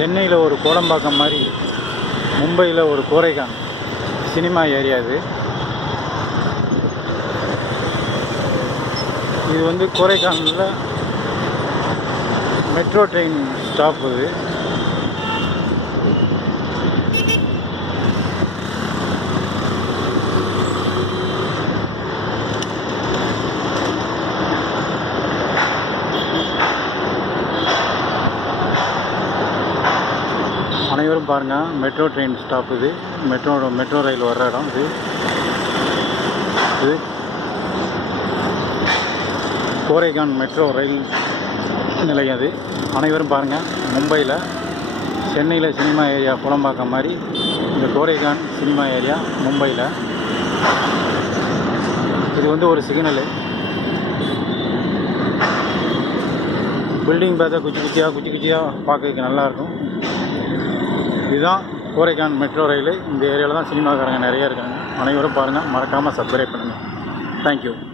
சென்னையில் ஒரு கோடம்பாக்கம் மாதிரி, மும்பையில் ஒரு கோரைகான் சினிமா ஏரியா இது. இது வந்து கோரைகானில் மெட்ரோ ட்ரெயின் ஸ்டாப் இது. அனைவரும் பாருங்கள், மெட்ரோ ட்ரெயின் ஸ்டாப் இது. மெட்ரோ ரயில் வர்ற இடம் இது. இது கோரைகான் மெட்ரோ ரயில் நிலையம் அது. அனைவரும் பாருங்கள், மும்பையில் சென்னையில் சினிமா ஏரியா குளம்பாக்கம் மாதிரி இந்த கோரைகான் சினிமா ஏரியா மும்பையில். இது வந்து ஒரு சிக்னலு. பில்டிங் பார்த்தா குச்சி குச்சியாக பார்க்கறதுக்கு நல்லாயிருக்கும். இதுதான் கோரைகான் மெட்ரோ ரயில். இந்த ஏரியாவில் தான் சினிமாக்காரங்க நிறைய இருக்காங்க. அனைவரும் பாருங்கள், மறக்காமல் சப்ஸ்கிரைப் பண்ணுங்கள். தேங்க்யூ.